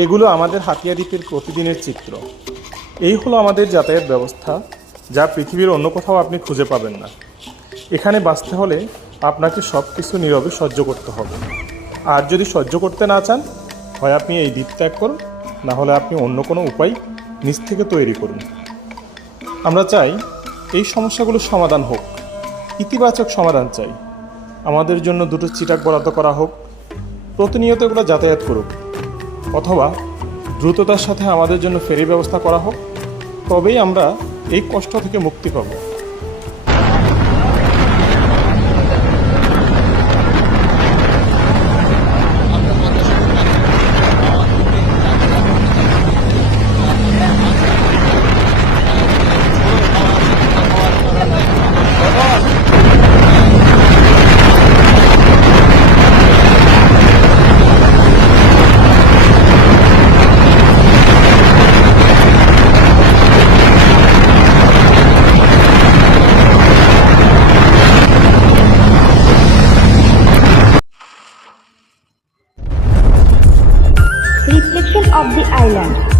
এগুলো আমাদের হাতিয়া দ্বীপের প্রতিদিনের চিত্র। এই হলো আমাদের যাতায়াত ব্যবস্থা, যা পৃথিবীর অন্য কোথাও আপনি খুঁজে পাবেন না। এখানে বাঁচতে হলে আপনাকে সব কিছু নীরবে সহ্য করতে হবে। আর যদি সহ্য করতে না চান, হয় আপনি এই দ্বীপ ত্যাগ করুন, না হলে আপনি অন্য কোনো উপায় নিজ থেকে তৈরি করুন। আমরা চাই এই সমস্যাগুলোর সমাধান হোক, ইতিবাচক সমাধান চাই। আমাদের জন্য দুটো চিটাক বরাদ্দ করা হোক, প্রতিনিয়ত এগুলো যাতায়াত করুক, অথবা দ্রুততার সাথে আমাদের জন্য ফেরি ব্যবস্থা করা হোক। তবেই আমরা এই কষ্ট থেকে মুক্তি পাব। Reflection of the island.